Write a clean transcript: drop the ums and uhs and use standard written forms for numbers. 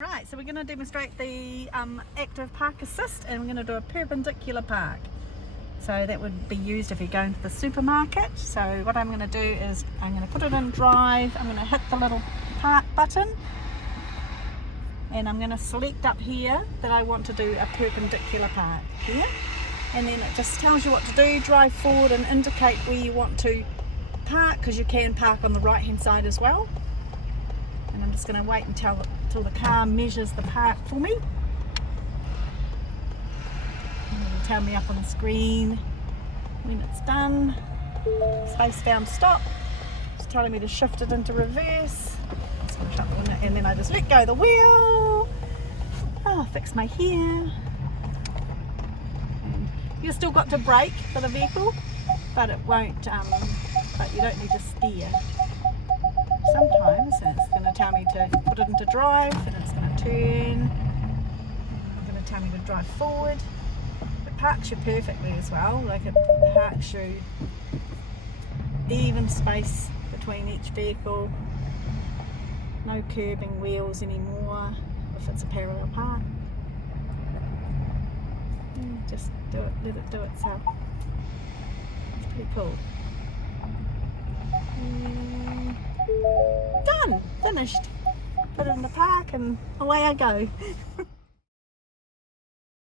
Right, so we're going to demonstrate the active park assist, and we're going to do a perpendicular park. So that would be used if you're going to the supermarket. So what I'm going to do is I'm going to put it in drive, I'm going to hit the little park button, and I'm going to select up here that I want to do a perpendicular park here, and then it just tells you what to do, drive forward and indicate where you want to park, because you can park on the right hand side as well. And I'm just going to wait until the car measures the park for me. And it'll tell me up on the screen when it's done. Space found stop. It's telling me to shift it into reverse. Just going to shut the window, and then I just let go of the wheel. Oh, fix my hair. And you've still got to brake for the vehicle, but it won't. But you don't need to steer. Sometimes it's going to tell me to put it into drive, and it's going to turn. It's going to tell me to drive forward. It parks you perfectly as well, like it parks you even space between each vehicle. No curbing wheels anymore if it's a parallel park. Just do it, let it do itself. It's pretty cool. Done! Finished! Put it in the park and away I go.